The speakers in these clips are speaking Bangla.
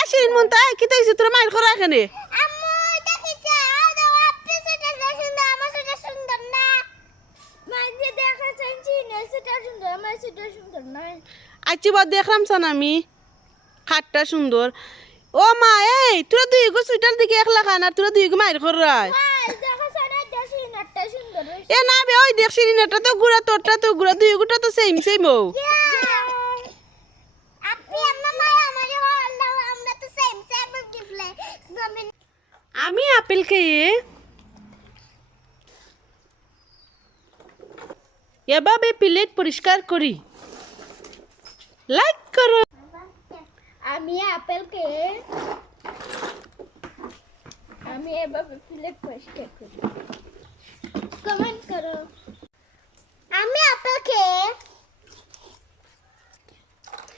আসেন মন তাই কি তাইছে তোরা মাইর করা এখানে? আচ্ছা দেখলাম সান আমি। খাটটা সুন্দর। ও মা এই তোরা দুই গো সুইটার দিকে একলা খান আর তোরা মাইর করায় এ না বে ওই দেখছি তো গুড়া তোরটা তো গুড়া দুই গোটা তো সেম সেম ও। আমি আপেল খেয়ে এভাবে প্লেট পরিষ্কার করি লাইক করো আমি আপেলকে আমি এভাবে প্লেট পরিষ্কার করি কমেন্ট করো আমি আপেলকে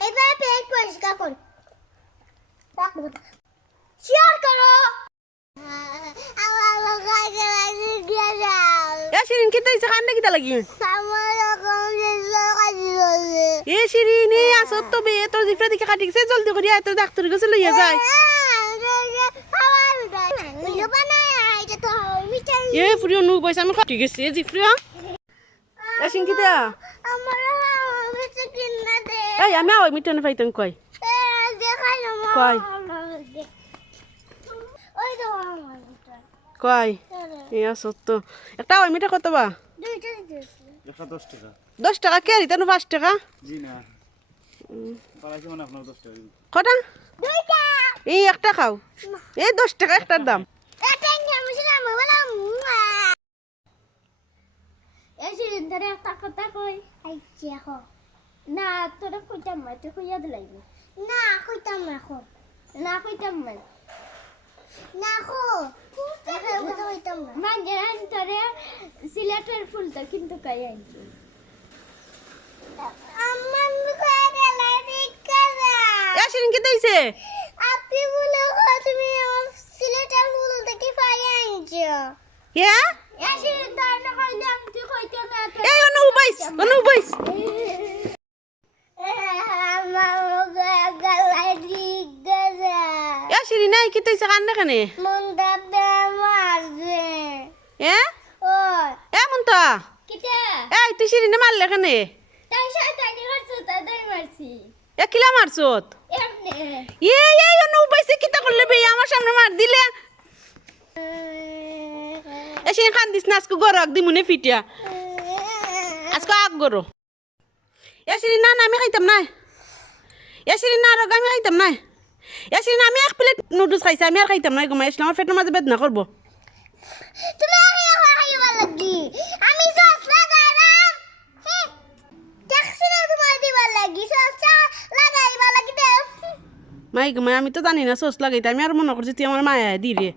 এভাবে প্লেট পরিষ্কার করি শেয়ার করো আমার কাছে লাগছে গিয়ে যাও এ শিরিন খেতে ইচ্ছে কান্না কিতা লাগি এ শিরিন এই আসত তো বে তোর জিফরা দিকে কাটি গেছে জলদি করি আয় তোর ডাক্তারের কাছে লইয়া যায় এ ফুরিও নু বয়স আমি কাটি গেছে জিফরা এ শিন কিতা এই আমি আওয়াই মিটানে পাইতাম কই কয়? কয়? আসত তো একটা আওয়াই মিটা কত বা? দশ টাকা। কে দিতেন পাঁচ টাকা? জি না। পালাইছে মানে কটা? এই একটা খাও। এই দশ টাকা একটার দাম। না তোরা কইতাম না তুই কইয়া দিলাইবি। না কইতাম না না কইতাম না। না খো কইতাম না মানে তোরে সিলেটের ফুলটা কিন্তু কাই আনছি আমার মুখে গেলে? বিকারা এ শিরিন কি দিয়েছে আপনি বলে তুমি আমার সিলেটের ফুল থেকে পাই আনছো কে? এসে দাঁড়ানো কইলাম তুই কইতে না এই অনু বাইস অনু বাইস আমার মুখে গেলে বিকারা এ শিরিন নাই কি দিয়েছে কান্না কেনে মুন্ডা বেমারছে এ ও এ মন্তা কিটা এই তুই শিরিনে মারলে কেনে এ কিলা মারছত? এ এই অনু বাইসে কিতা করলে বে? আমার সামনে মার দিলে। এ শিরিন খান দিস না আজকে গরক দিমুনে ফিটিয়া। আজকে আগ গরো। এ শিরিন না না আমি খাইতাম না এ শিরিন না রোগ আমি খাইতাম না এ শিরিন আমি এক প্লেট নুডলস খাইছি আমি আর খাইতাম না ঘুমাই আসলাম আমার পেটের মাঝে বেদনা করব তুমি মাই, আমি তো জানি না, সোস লাগাইতে। আমি আর মনে করছি তুই আমার মায়া দি রে